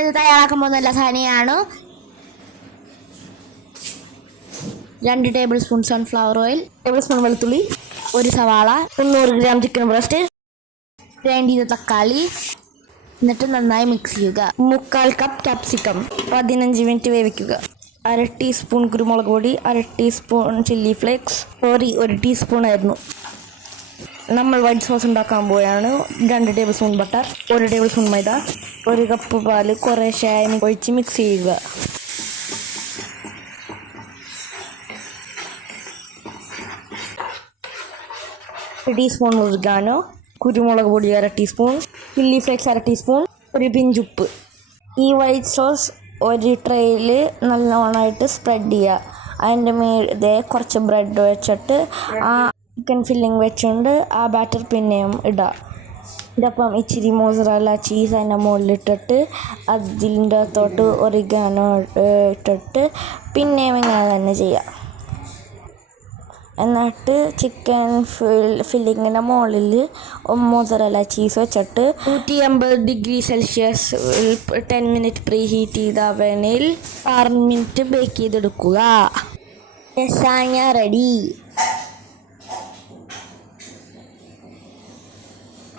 ഇത് തയ്യാറാക്കാൻ പോകുന്ന ലസാനിയാണ്. 2 table spoon sunflower oil, table spoon വെളുത്തുള്ളി, 1 സവാള, 300 ഗ്രാം ചിക്കൻ ബ്രസ്റ്റ്, ഗ്രൈൻഡ് ചെയ്ത തക്കാളി, എന്നിട്ട് നന്നായി മിക്സ് ചെയ്യുക. 3/4 കപ്പ് ക്യാപ്സിക്കം 15 മിനിറ്റ് വേവിക്കുക. 1/2 ടീസ്പൂൺ കുരുമുളക് പൊടി, 1/2 ടീസ്പൂൺ ചില്ലി ഫ്ലേക്സ്, 1 ടീസ്പൂൺ ആയിരുന്നു. നമ്മൾ വൈറ്റ് സോസ് ഉണ്ടാക്കാൻ പോവുകയാണ്. 2 tablespoon butter, 1 tablespoon മൈദ, 1 കപ്പ് പാല് കുറേശ്ശായി ഒഴിച്ച് മിക്സ് ചെയ്യുക. ടീസ്പൂൺ ഒറിഗാനോ, കുരുമുളക് പൊടി 1/2 teaspoon, chilli flakes 1/2 teaspoon, 1 pinch ഉപ്പ്. ഈ വൈറ്റ് സോസ് ഒരു ട്രേയിൽ നല്ലോണമായിട്ട് സ്പ്രെഡ് ചെയ്യുക. അതിൻ്റെ മീതെ കുറച്ച് ബ്രെഡ് വെച്ചിട്ട് ആ ചിക്കൻ ഫില്ലിങ് വെച്ചുകൊണ്ട് ആ ബാറ്റർ പിന്നെയും ഇടുക. ഇതപ്പം ഇച്ചിരി മോസറല്ല ചീസ് അതിൻ്റെ മുകളിലിട്ടിട്ട് അതിൻ്റെ അകത്തോട്ട് ഒറിഗാനോ ഇട്ടിട്ട് പിന്നെയും ഇങ്ങനെ തന്നെ ചെയ്യാം. എന്നിട്ട് ചിക്കൻ ഫില്ലിങ്ങിൻ്റെ മുകളിൽ മോസറല്ല ചീസ് വെച്ചിട്ട് 180 degree Celsius 10 minute pre heat ചെയ്ത അവനിൽ 6 മിനിറ്റ് ബേക്ക് ചെയ്തെടുക്കുക. ലസാഞ്ഞ റെഡി.